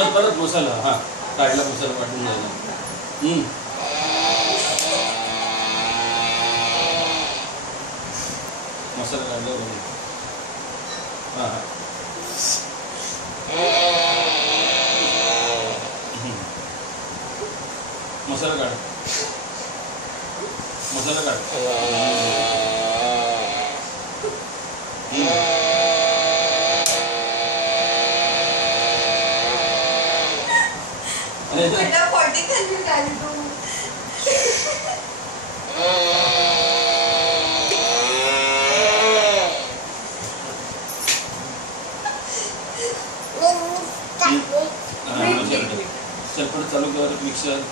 परत परत मसाला हा काढला मसाला वाटून जायला. मसाला काढल्यावर हां हां मसाला काढ मसाला काढ. चल परत चालू कर मिक्सर.